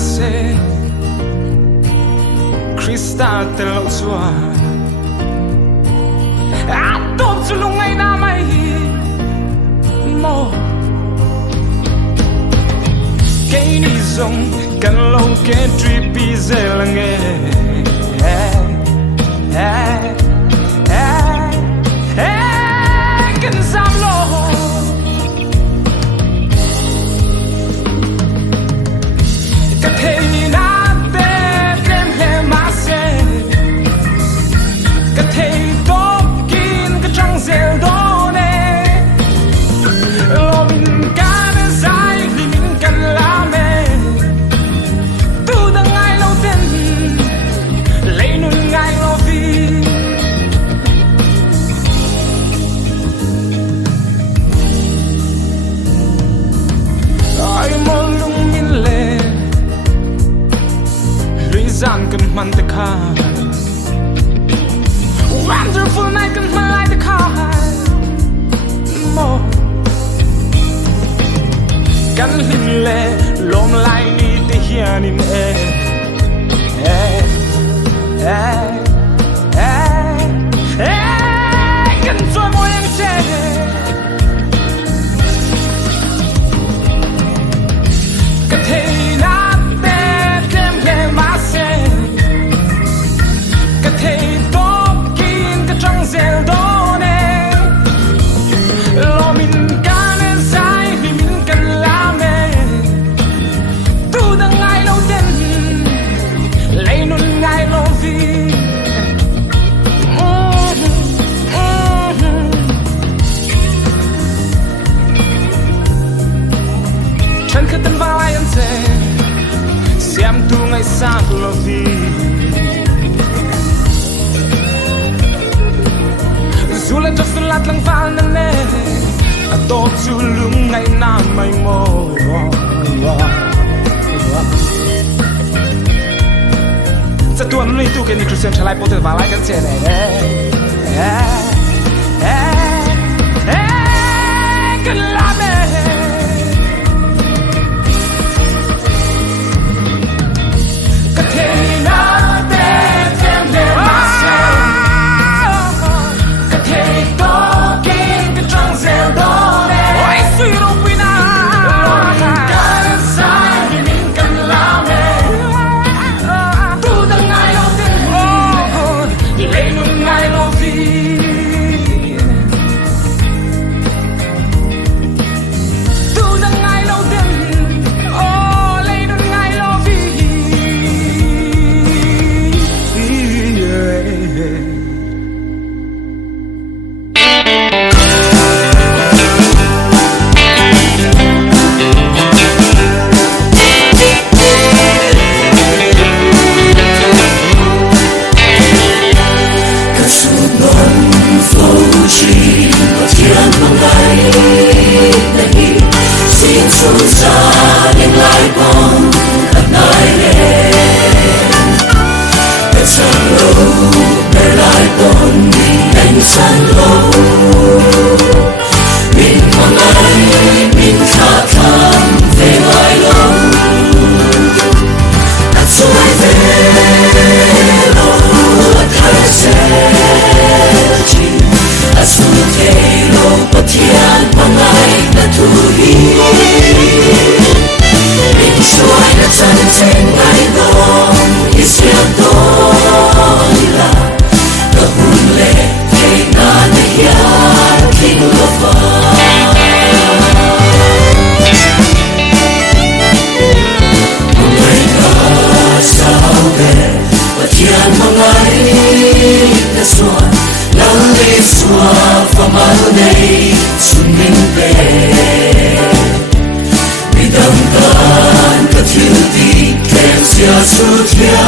se Crystal telo chua Atom chu lungai na mai mo Keini zawng kan lo ke tripi zelange kan sam lo ka thei na te kem he ma se ka thei to kin ka chang zel do ne lo min kan sai li min kan la me tu da ngai lo ten lấy nun ngai lo vi ai mo lung min le Rizan kan man te kha Wonderful night kan man like the car mo Kan hin le lom lai ni te hian in kan trôi môi em che ka thei na te kem he ma se ka thei to kin ka chang zel do ne lo min kan sai li min kan la me tu da ngai lo ten lấy nun ngai lo vi chân khất tân vang lai ăn thế xem tu ngày xa lo vi dù lên cho xuân lát lăng vang nè nè tô chu lung ngày nam mây môจะตัวนุ่นตู้กันนี่คริสเตียนชายโปรเตอร์วาไลกันเจเน่กันลาเมก็เทน่าเต้เต็มเดมาเซก็เทโตกินก็จังเซลโดเน่โอ้ยสุยรูปินากันสายมินกันลาเมlấy nun ngai lo vi tu da ngai lo den oh lấy nun ngai lo vi Hãy subscribe